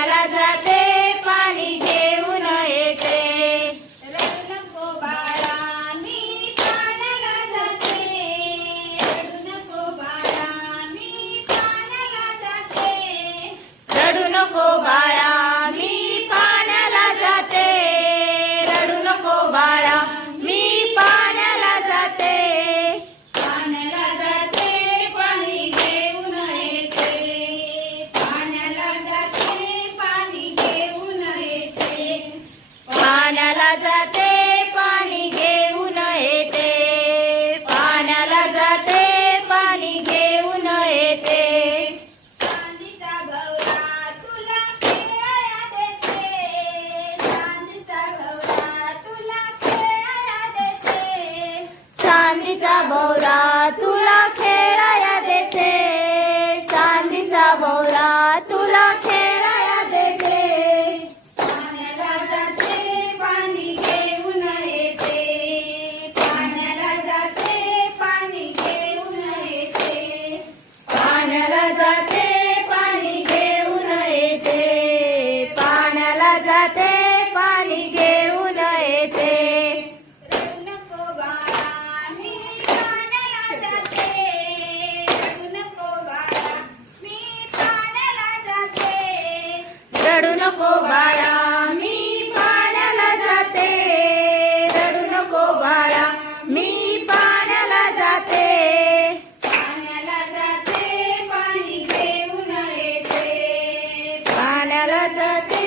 पाण्याला जाते पाणी घेऊन येते. रडू नको बाळा मी पाण्याला जाते. रडू नको बाळा मी पाण्याला जाते. रडू नको बाळा मी पाण्याला जाते. रडू नको बाळा मी पाण्याला जाते. पाण्याला जाते पाणी घेऊन येते. पाण्याला जाते पाणी घेऊन येते. पाण्याला जाते पाणी घेऊन येते. पाण्याला जाते पाणी घेऊन येते. चांदीचा भवरा तुला खेळाया देते. चांदीचा भवरा तुला खेळाया देते. चांदीचा भोवरा तुला खेळाया देते. चांदीचा भोवरा तुला खेळाया देते. पाण्याला जाते पाणी घेऊन येते. पाण्याला जाते पाणी घेऊन येते. पाण्याला जाते पाणी घेऊन येते. पाण्याला जाते पाणी घेऊन येते. रडू नको बाळा मी पाण्याला जाते. रडू नको बाळा मी पाण्याला जाते. रडू नको बाळा मी पाण्याला जाते. रडू नको बाळा मी पाण्याला जाते. पाण्याला जाते पाणी घेऊन येते. पाण्याला जाते